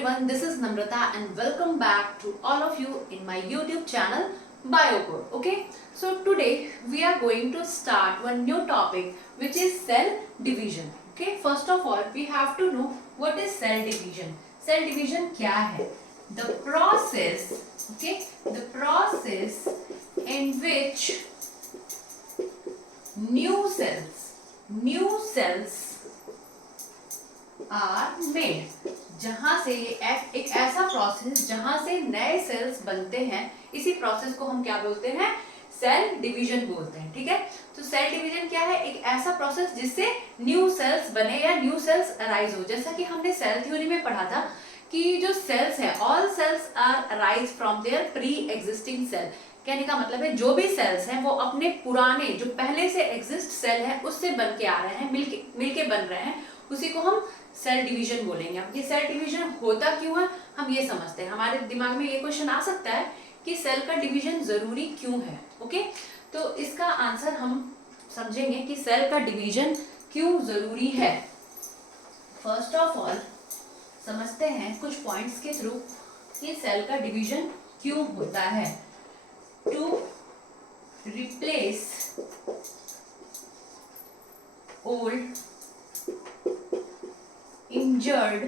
everyone, this is Namrata and welcome back to all of you in my YouTube channel BioCode. Okay, so today we are going to start one new topic which is cell division. Okay, first of all we have to know what is cell division. Cell division क्या है? The process, okay, the process in which new cells are made, जहां से एक ऐसा process जहां से नए sales बनते हैं, इसी प्रोसेस को हम क्या बोलते हैं? सेल डिवीजन बोलते हैं। ठीक है, तो सेल डिवीजन क्या है? एक ऐसा प्रोसेस जिससे न्यू सेल्स बने या न्यू सेल्स अराइज हो। जैसा कि हमने सेल थ्योरी में पढ़ा था कि जो सेल्स है, all cells are arise from their pre existing cell. कहने का मतलब है जो भी सेल्स हैं वो अपने पुराने जो पहले से एग्जिस्ट सेल है उससे बन के आ रहे हैं, मिलके बन रहे हैं, उसी को हम सेल डिवीजन बोलेंगे। अब ये सेल डिवीजन होता क्यों है हम ये समझते हैं। हमारे दिमाग में ये क्वेश्चन आ सकता है कि सेल का डिवीजन जरूरी क्यों है। ओके, तो इसका आंसर हम समझेंगे कि सेल का डिवीजन क्यों जरूरी है। फर्स्ट ऑफ ऑल समझते हैं कुछ पॉइंट्स के थ्रू कि सेल का डिवीजन क्यों होता है। To replace old injured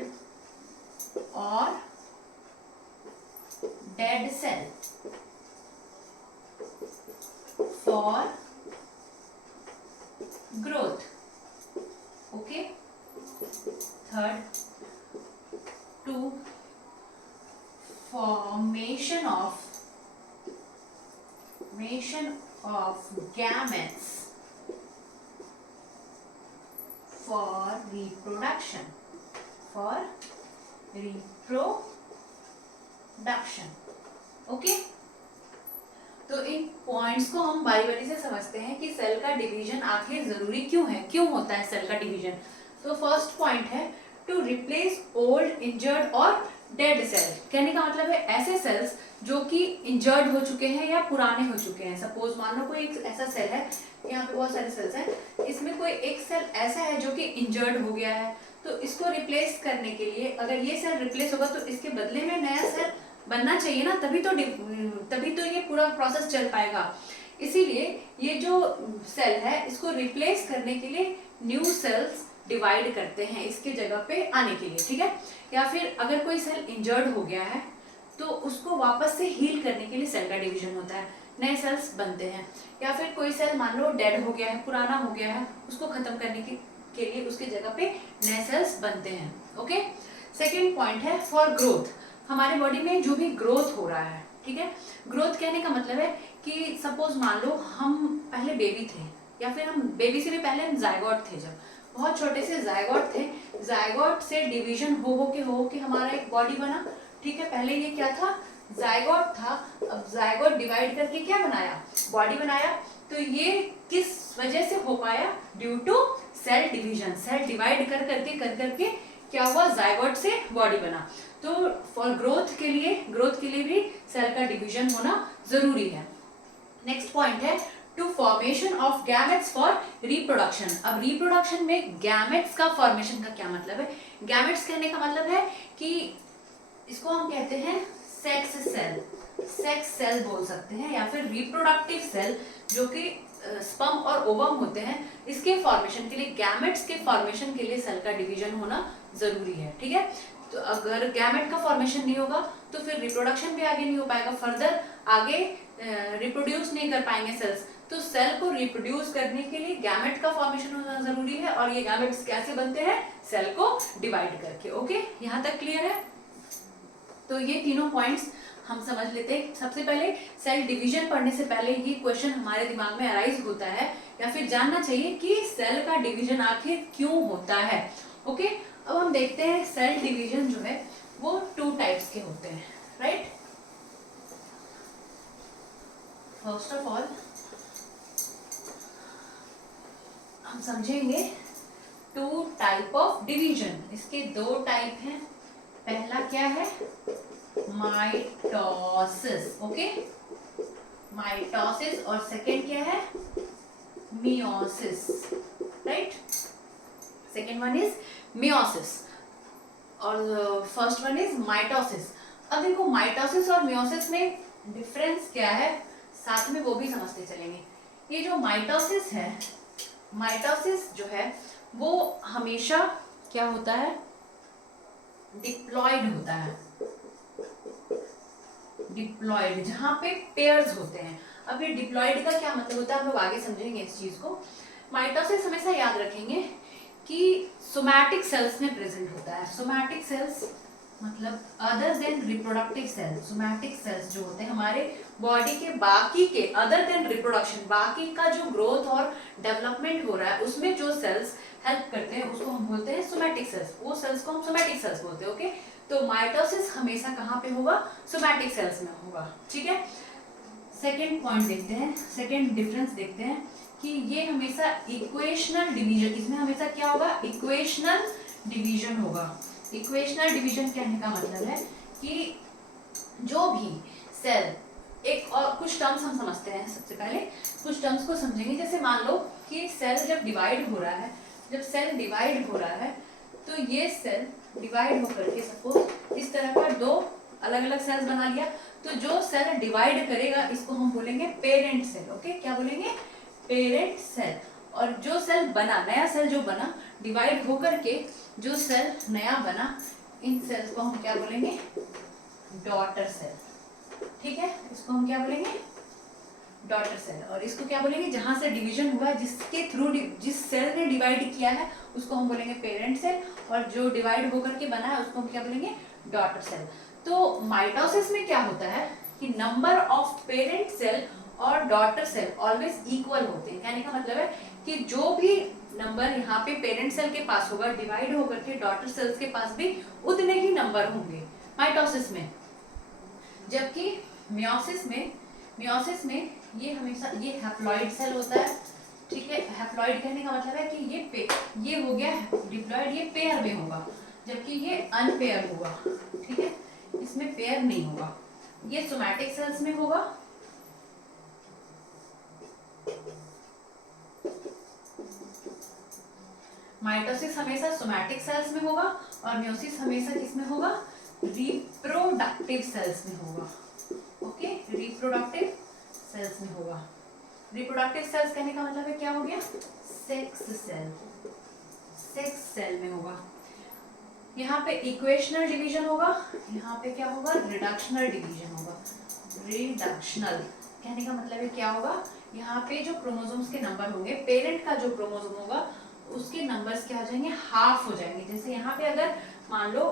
or dead cell for growth. Okay, third, to formation of gametes for reproduction. Okay, तो इन पॉइंट्स को हम बारी बारी से समझते हैं कि सेल का डिवीजन आखिर जरूरी क्यों है, क्यों होता है सेल का डिवीजन। तो फर्स्ट पॉइंट है टू रिप्लेस ओल्ड, इंजर्ड और डेड सेल। कहने का मतलब है ऐसे सेल्स जो कि इंजर्ड हो चुके हैं या पुराने हो चुके हैं। सपोज मान लो कोई एक ऐसा सेल है, यहाँ पे बहुत सारे सेल्स हैं, इसमें कोई एक सेल ऐसा है जो कि इंजर्ड हो गया है, तो इसको रिप्लेस करने के लिए अगर ये सेल रिप्लेस होगा तो इसके बदले में नया सेल बनना चाहिए ना, तभी तो ये पूरा प्रोसेस चल पाएगा। इसीलिए ये जो सेल है इसको रिप्लेस करने के लिए न्यू सेल्स डिवाइड करते हैं इसके जगह पे आने के लिए। ठीक है, या फिर अगर कोई सेल इंजर्ड हो गया है तो उसको वापस से हील करने के लिए सेल का डिवीजन होता है, नए सेल्स बनते हैं। या फिर कोई सेल मान लो डेड हो गया है, पुराना हो गया है, उसको खत्म करने के लिए उसके जगह पे नए सेल्स बनते हैं। ओके, सेकेंड पॉइंट है फॉर ग्रोथ। हमारे बॉडी में जो भी ग्रोथ हो रहा है, ठीक है, ग्रोथ कहने का मतलब है कि सपोज मान लो हम पहले बेबी थे या फिर हम बेबी से भी पहले हम जायगोट थे, जब बहुत छोटे से जायगोट थे, जायगोट से डिवीजन हो के हमारा एक बॉडी बना। ठीक है, पहले ये क्या था? जायगोट था, अब जायगोट डिवाइड करके क्या बनाया? बॉडी बनाया। तो ये किस वजह से हो पाया? Due to cell division. Cell divide कर करके क्या हुआ? जायगोट से बॉडी बना। तो फॉर ग्रोथ के लिए भी सेल का डिवीजन होना जरूरी है। नेक्स्ट पॉइंट है to formation of gametes for reproduction. अब रिप्रोडक्शन में गैमेट्स का फॉर्मेशन का क्या मतलब है? गैमेट्स कहने का मतलब है कि इसको हम कहते हैं सेक्स सेल बोल सकते हैं, या फिर रिप्रोडक्टिव सेल जो कि स्पर्म और ओवम होते हैं, इसके फॉर्मेशन के लिए, गैमेट्स के फॉर्मेशन के लिए सेल का डिवीजन होना जरूरी है। ठीक है, तो अगर गैमेट का फॉर्मेशन नहीं होगा तो फिर रिप्रोडक्शन भी आगे नहीं हो पाएगा, फर्दर आगे रिप्रोड्यूस नहीं कर पाएंगे सेल्स। तो सेल को रिप्रोड्यूस करने के लिए गैमेट का फॉर्मेशन होना जरूरी है, और ये गैमेट्स कैसे बनते हैं? सेल को डिवाइड करके। ओके, यहाँ तक क्लियर है? तो ये तीनों पॉइंट्स हम समझ लेते हैं। सबसे पहले सेल डिवीजन पढ़ने से पहले ये क्वेश्चन हमारे दिमाग में अराइज होता है या फिर जानना चाहिए कि सेल का डिवीजन आखिर क्यों होता है। ओके, अब हम देखते हैं सेल डिवीजन जो है वो 2 टाइप्स के होते हैं, राइट। फर्स्ट ऑफ ऑल हम समझेंगे 2 टाइप ऑफ डिवीजन। इसके 2 टाइप हैं। पहला क्या है? माइटोसिस। Okay, mitosis. और सेकेंड क्या है? Meiosis, right. Second one is meiosis. और फर्स्ट वन इज माइटोसिस। अब देखो माइटोसिस और मियोसिस में डिफरेंस क्या है, साथ में वो भी समझते चलेंगे। ये जो माइटोसिस है, माइटोसिस जो है वो हमेशा क्या होता है, डिप्लॉयड होता है, डिप्लॉयड, जहां पे पेयर्स होते हैं। अब ये डिप्लॉयड का क्या मतलब होता है, हम लोग आगे समझेंगे इस चीज को। माइटोसिस हमेशा याद रखेंगे कि सोमैटिक सेल्स में प्रेजेंट होता है। सोमैटिक सेल्स मतलब other than reproductive cells. Somatic cells जो होते हैं हमारे बॉडी के बाकी के, अदर देन रिप्रोडक्शन, बाकी का जो ग्रोथ और डेवलपमेंट हो रहा है उसमें जो सेल्स हेल्प करते हैं उसको हम बोलते हैं सोमैटिक सेल्स। वो सेल्स को हम सोमैटिक सेल्स बोलते हैं। ओके, तो माइटोसिस हमेशा कहाँ पे होगा, सोमैटिक सेल्स में होगा। ठीक है, सेकेंड पॉइंट देखते हैं, सेकेंड डिफरेंस देखते हैं कि ये हमेशा इक्वेशनल डिवीजन, इसमें हमेशा क्या होगा, इक्वेशनल डिवीजन होगा। इक्वेशनल डिवीजन कहने का मतलब है कि जो भी सेल, एक और कुछ टर्म्स हम समझते हैं। सबसे पहले कुछ टर्म्स को समझेंगे। जैसे मान लो कि सेल जब डिवाइड हो रहा है, जब सेल डिवाइड हो रहा है तो ये सेल डिवाइड होकर के सपोज इस तरह का दो अलग अलग सेल्स बना लिया, तो जो सेल डिवाइड करेगा इसको हम बोलेंगे पेरेंट सेल। ओके, क्या बोलेंगे, पेरेंट सेल। और जो सेल बना, नया सेल जो बना डिवाइड होकर के, जो सेल नया बना, इन सेल्स को हम क्या बोलेंगे, डॉटर सेल। ठीक है, इसको हम क्या बोलेंगे, डॉटर सेल। और इसको क्या बोलेंगे, जहां से डिवीजन हुआ है, जिसके थ्रू जिस सेल ने डिवाइड किया है उसको हम बोलेंगे पेरेंट सेल, और जो डिवाइड होकर के बना है उसको हम क्या बोलेंगे, डॉटर सेल। तो माइटोसिस में क्या होता है कि नंबर ऑफ पेरेंट सेल और डॉटर सेल ऑलवेज इक्वल होते हैं। कहने का मतलब है कि जो भी नंबर यहाँ पे पेरेंट सेल के पास होगा, डिवाइड होकर के डॉटर सेल्स के पास भी उतने ही नंबर होंगे माइटोसिस में। जबकि मियोसिस में ये हमेशा, ये हैप्लॉइड सेल होता है। ठीक है, हैप्लॉइड कहने का मतलब है कि ये हो गया डिप्लॉइड, ये पेयर में होगा, जबकि ये अनपेयर होगा। ठीक है, इसमें पेयर नहीं होगा, ये सोमैटिक सेल्स में होगा। माइटोसिस हमेशा सोमैटिक सेल्स में होगा और मियोसिस हमेशा किसमें होगा, रिप्रोडक्टिव सेल्स में होगा। ओके, रिप्रोडक्टिव सेल्स में होगा। रिप्रोडक्टिव सेल्स कहने का मतलब है क्या हो गया, सेक्स सेल, सेक्स सेल में होगा। यहाँ पे इक्वेशनल डिवीजन होगा, यहाँ पे क्या होगा, रिडक्शनल डिवीजन होगा। रिडक्शनल कहने का मतलब है क्या होगा, यहाँ पे जो क्रोमोसोम्स के नंबर होंगे, पेरेंट का जो क्रोमोसोम होगा उसके नंबर्स क्या हो जाएंगे, हाफ हो जाएंगे। जैसे यहाँ पे अगर मान लो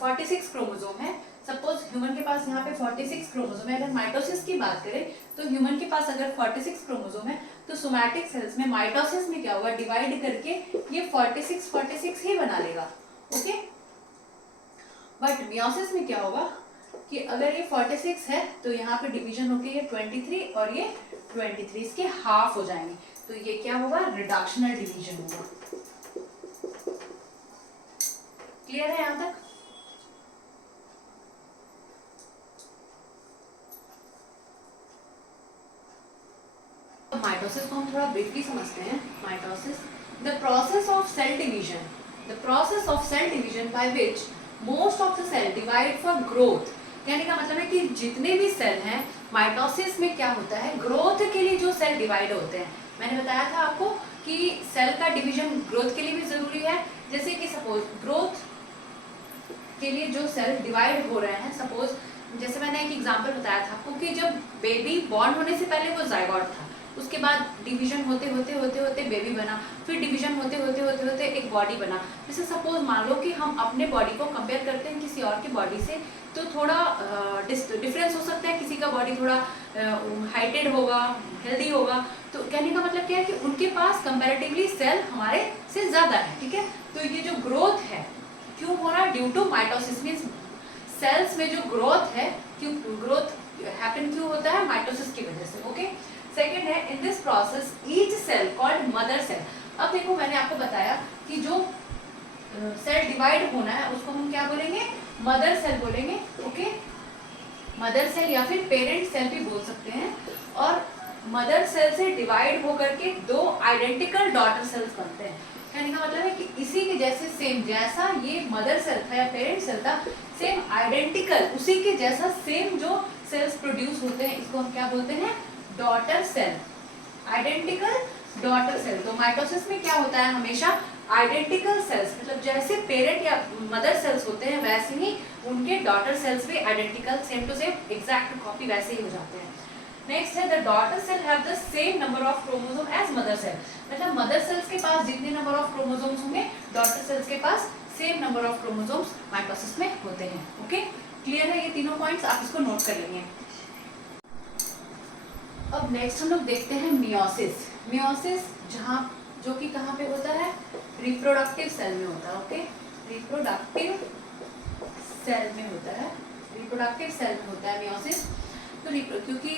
46 क्रोमोसोम है, सपोज ह्यूमन के पास यहाँ पे 46 क्रोमोसोम है। अगर माइटोसिस की बात करें तो ह्यूमन के पास अगर 46 क्रोमोसोम है तो सोमैटिक सेल्स में, माइटोसिस में क्या होगा, डिवाइड करके ये 46 ही बना लेगा। ओके, बट मियोसिस में क्या होगा कि अगर ये 46 है तो यहाँ पे डिवीजन होके ये 23 और ये 23, इसके हाफ हो जाएंगे, तो ये क्या होगा, रिडक्शनल डिवीजन होगा। क्लियर है यहां तक? माइटोसिस को हम थोड़ा ब्रीफली समझते हैं। Mitosis, the process of cell division, the process of cell division by which most of the cell divide for growth. कहने का मतलब है कि जितने भी सेल हैं माइटोसिस में क्या होता है, ग्रोथ के लिए जो सेल डिवाइड होते हैं। मैंने बताया था आपको कि सेल का डिवीजन ग्रोथ के लिए भी जरूरी है। जैसे कि सपोज ग्रोथ के लिए जो सेल डिवाइड हो रहे हैं, सपोज जैसे मैंने एक एग्जांपल बताया था आपको कि जब बेबी बॉर्न होने से पहले वो जायगोट था, उसके बाद डिवीजन होते होते बेबी बना, फिर डिवीजन होते होते एक बॉडी बना। जैसे सपोज मान लो कि हम अपने बॉडी को कंपेयर करते हैं किसी और की बॉडी से, तो थोड़ा डिफरेंस हो सकता है। किसी का बॉडी थोड़ा हाइटेड होगा, हेल्दी होगा, तो कहने का मतलब क्या है कि उनके पास कंपैरेटिवली सेल हमारे से ज्यादा है। ठीक है, तो ये जो ग्रोथ है क्यों हो रहा है, due to mitosis. Means cells में जो ग्रोथ है, क्यों ग्रोथ हैपन क्यों होता है, माइटोसिस की वजह से। ओके, सेकेंड है, in this process each cell called mother cell. अब देखो मैंने आपको बताया कि जो सेल डिवाइड होना है उसको हम क्या बोलेंगे, मदर सेल बोलेंगे। ओके, मदर सेल या फिर पेरेंट सेल भी बोल सकते हैं। और मदर सेल से डिवाइड होकर के दो आइडेंटिकल डॉटर सेल्स बनते हैं। कहने का मतलब है कि इसी के जैसे सेम, जैसा ये मदर सेल था या पेरेंट सेल था, सेम आइडेंटिकल उसी के जैसा सेम जो सेल्स प्रोड्यूस होते हैं, इसको हम क्या बोलते हैं, daughter cell, identical daughter cell. तो माइटोसिस में क्या होता है, हमेशा आइडेंटिकल सेल्स, मतलब जैसे पेरेंट या मदर सेल्स होते हैं वैसे ही उनके डॉटर सेल्स भी identical, same to same exact copy वैसे ही हो जाते हैं। नेक्स्ट है the daughter cell have the same number of chromosome as mother cell, मतलब मदर सेल्स के पास जितने नंबर ऑफ क्रोमोसोम्स होंगे डॉटर सेल्स के पास same number of chromosomes mitosis में होते हैं। ओके, क्लियर है ये तीनों पॉइंट्स, आप इसको नोट कर लेंगे। अब नेक्स्ट हम लोग देखते हैं मियोसिस। मियोसिस जहाँ जो कि कहाँ पे होता है, रिप्रोडक्टिव सेल में होता है। ओके, रिप्रोडक्टिव सेल में होता है, रिप्रोडक्टिव सेल में होता है मियोसिस। तो क्योंकि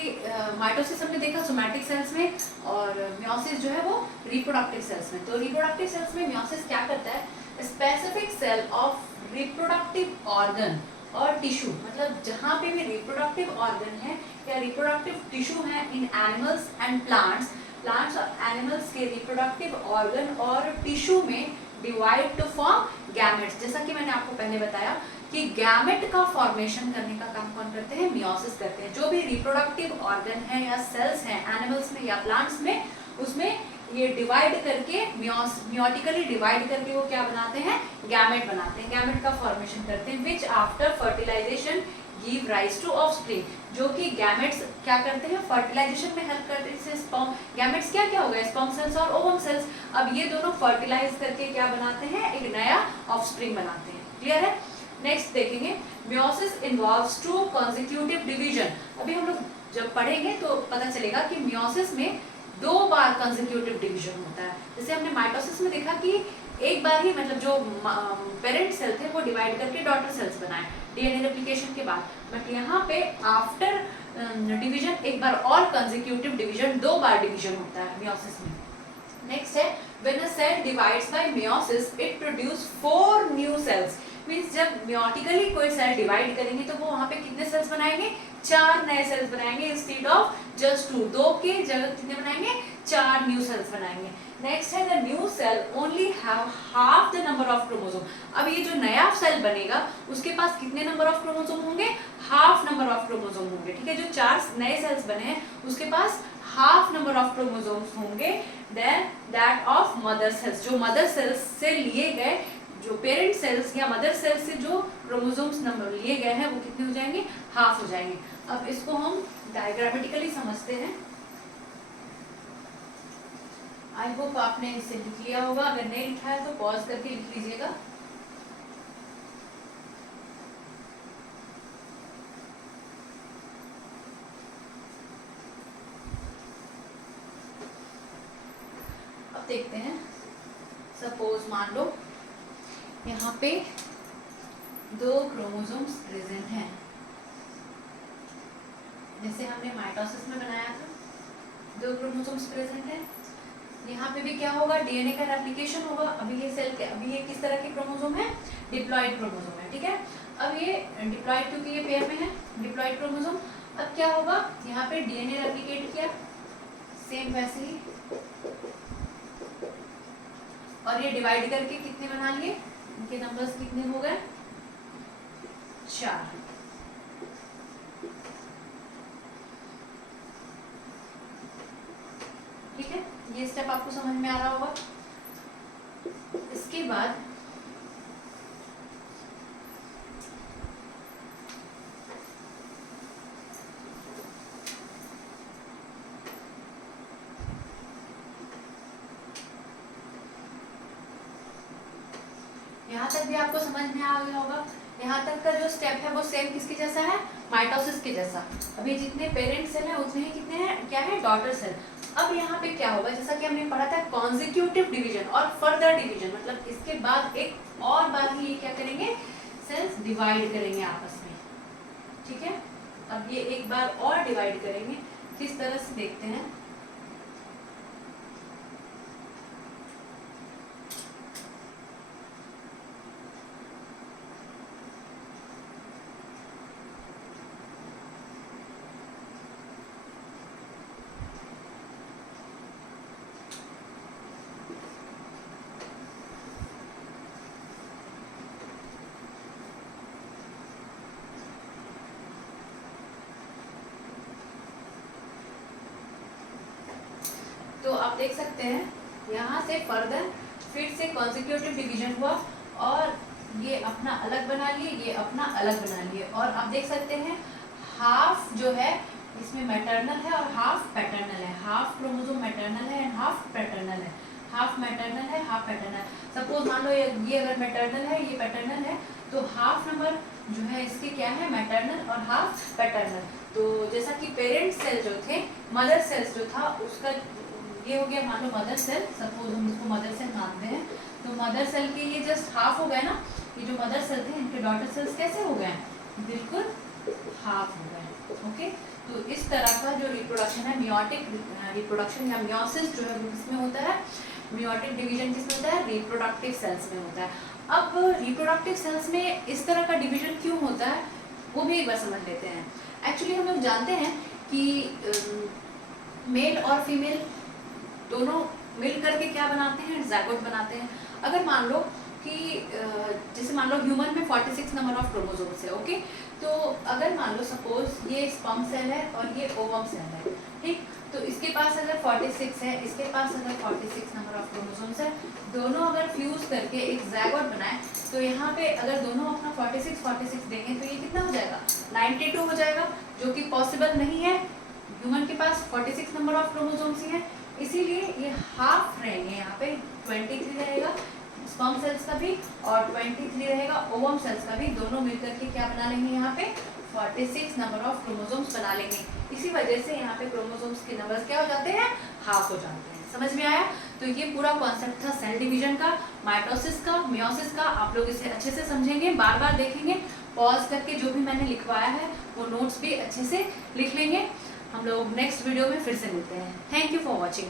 माइटोसिस हमने देखा सोमैटिक सेल्स में और मियोसिस जो है वो रिप्रोडक्टिव सेल्स में। तो रिप्रोडक्टिव सेल्स में मियोसिस क्या करता है, specific cell of reproductive organ और टिश्यू, मतलब जहाँ पे भी रिप्रोडक्टिव ऑर्गन है या रिप्रोडक्टिव टिश्यू है इन एनिमल्स एंड प्लांट्स, प्लांट्स और एनिमल्स के रिप्रोडक्टिव ऑर्गन और टिश्यू में डिवाइड टू फॉर्म गैमेट्स। जैसा कि मैंने आपको पहले बताया कि गैमेट का फॉर्मेशन करने का काम कौन करते हैं, मियोसिस करते हैं। जो भी रिप्रोडक्टिव ऑर्गन है या सेल्स हैं एनिमल्स में या प्लांट्स में, उसमें ये डिवाइड करके मियोटिकली डिवाइड करके वो क्या बनाते हैं, गैमेट बनाते हैं, गैमेट का फॉर्मेशन करते हैं, which after fertilization give rise to offspring. जो कि गैमेट्स क्या करते हैं, फर्टिलाइजेशन में हेल्प करते हैं। स्पर्म गैमेट्स क्या क्या हो गए, स्पर्म सेल्स और ओवम सेल्स, अब ये दोनों फर्टिलाइज करके क्या बनाते हैं, एक नया ऑफस्प्रिंग बनाते हैं। क्लियर है। नेक्स्ट देखेंगे, meiosis involves to consecutive division. अभी हम लोग जब पढ़ेंगे तो पता चलेगा कि मियोसिस में 2 बार कंसेक्यूटिव डिवीजन होता है। जैसे हमने माइटोसिस में देखा कि एक बार ही, मतलब जो पेरेंट सेल थे वो डिवाइड करके डॉटर सेल्स बनाए डीएनए रेप्लिकेशन के बाद, बट यहाँ पे आफ्टर डिवीजन एक बार और कंसेक्यूटिव डिवीजन, 2 बार डिवीजन होता है मियोसिस में। नेक्स्ट है, when a cell divides by meiosis it produce 4 new cells. Means जब मियोटिकली कोई सेल डिवाइड करेंगे तो वो वहाँ पे कितने सेल्स बनाएंगे, 4 नए सेल्स बनाएंगे इंस्टेड ऑफ जस्ट 2। 2 के जगह कितने बनाएंगे, 4 न्यू सेल्स बनाएंगे। नेक्स्ट है, the new cell only have half the number of chromosome. अब ये जो नया सेल बनेगा उसके पास कितने नंबर ऑफ क्रोमोसोम होंगे, हाफ नंबर ऑफ क्रोमोसोम होंगे। ठीक है, जो 4 नए सेल्स बने हैं उसके पास हाफ नंबर ऑफ क्रोमोसोम्स होंगे than that of mother cells. जो मदर सेल्स से लिए गए, जो पेरेंट सेल्स या मदर सेल्स से जो क्रोमोसोम्स नंबर लिए गए हैं वो कितने हो जाएंगे, हाफ हो जाएंगे। अब इसको हम डायग्रामेटिकली समझते हैं। आई होप आपने इसे लिख लिया होगा, अगर नहीं लिखा है तो पॉज करके लिख लीजिएगा। अब देखते हैं, सपोज मान लो यहाँ पे 2 क्रोमोसोम्स प्रेजेंट हैं, जैसे हमने माइटोसिस में बनाया था, 2 क्रोमोसोम्स प्रेजेंट हैं। यहाँ पे भी क्या होगा, डीएनए का रेप्लिकेशन होगा। अभी ये सेल के, अभी ये किस तरह के क्रोमोसोम है, डिप्लॉइड क्रोमोसोम है। ठीक है, अब ये डिप्लॉइड क्योंकि ये पेयर में है, डिप्लॉइड क्रोमोसोम। अब क्या होगा, यहाँ पे डीएनए रेप्लिकेट किया सेम वैसे ही, और ये डिवाइड करके कितने बना लिए, इनके नंबर्स कितने हो गए, 4। ठीक है, ये स्टेप आपको समझ में आ रहा होगा। इसके बाद यहाँ तक भी आपको समझ में आ गया होगा। यहाँ तक का जो स्टेप है वो सेम किसके जैसा है, माइटोसिस के जैसा। अभी जितने पेरेंट सेल है उतने ही कितने हैं, क्या है, डॉटर सेल। अब यहाँ पे क्या होगा, जैसा कि हमने पढ़ा था कॉन्जिक्यूटिव डिवीजन और फर्दर डिवीजन, मतलब इसके बाद एक और बार ही ये क्या करेंगे, सेल्स डिवाइड करेंगे आपस में। ठीक है, अब ये एक बार और डिवाइड करेंगे, किस तरह से देखते हैं। आप देख सकते हैं यहाँ से फर्दर फिर से कॉन्जिक्यूटिव डिवीजन हुआ और ये अपना अलग बना लिए, ये अपना अलग बना लिए। और आप देख सकते हैं हाफ जो है इसमें मैटरनल है और हाफ पैटर्नल है। हाफ क्रोमोसोम मैटरनल है एंड हाफ पैटर्नल है। हाफ मैटरनल है, हाफ पैटर्नल। सपोज मान लो ये अगर मैटरनल है, ये पैटर्नल है, तो हाफ नंबर जो है इसके क्या है, मैटरनल और हाफ पैटर्नल। तो जैसा कि पेरेंट सेल जो थे, मदर सेल्स जो था उसका ये हो गया, मान लो मदर सेल, सपोज हम इसको मदर सेल मानते हैं, तो मदर सेल के ये जस्ट हाफ हो गए ना। ये जो मदर सेल थे इनके डॉटर सेल्स कैसे हो गए, बिल्कुल हाफ हो गए। ओके, तो इस तरह का जो रिप्रोडक्शन है, मियोटिक रिप्रोडक्शन या मियोसिस जो है वो किसमें होता है, मियोटिक डिवीजन किसमें होता है, रिप्रोडक्टिव सेल्स में होता है। अब रिप्रोडक्टिव सेल्स में इस तरह का डिवीजन क्यों होता है वो भी एक बार समझ लेते हैं। एक्चुअली हम लोग जानते हैं कि मेल और फीमेल दोनों मिल करके क्या बनाते हैं, ज़ायगोट बनाते हैं। अगर मान लो कि जैसे मान लो ह्यूमन में 46 नंबर ऑफ क्रोमोसोम्स है। ओके, तो अगर मान लो सपोज ये स्पर्म सेल है और ये ओवम सेल है, ठीक, तो इसके पास अगर 46 है, इसके पास अगर 46 नंबर ऑफ क्रोमोसोम्स है, दोनों अगर फ्यूज करके एक ज़ायगोट बनाए, तो यहाँ पे अगर दोनों अपना 46 देंगे तो ये कितना हो जाएगा, 92 हो जाएगा, जो कि पॉसिबल नहीं है। ह्यूमन के पास 46 नंबर ऑफ क्रोमोसोम्स ही है, इसीलिए ये हाफ रहेंगे। यहाँ पे 23 रहेगा स्पर्म सेल्स का भी और 23 रहेगा ओवम सेल्स का भी, दोनों मिलकर के क्या बना लेंगे, यहाँ पे 46 नंबर ऑफ क्रोमोसोम्स बना लेंगे। इसी वजह से यहाँ पे क्रोमोसोम्स के नंबर्स क्या हो जाते हैं, हाफ हो जाते हैं। समझ में आया? तो ये पूरा कॉन्सेप्ट था सेल डिवीजन का, माइटोसिस का, मियोसिस का। आप लोग इसे अच्छे से समझेंगे, बार बार देखेंगे, पॉज करके जो भी मैंने लिखवाया है वो नोट्स भी अच्छे से लिख लेंगे। हम लोग नेक्स्ट वीडियो में फिर से मिलते हैं। Thank you for watching.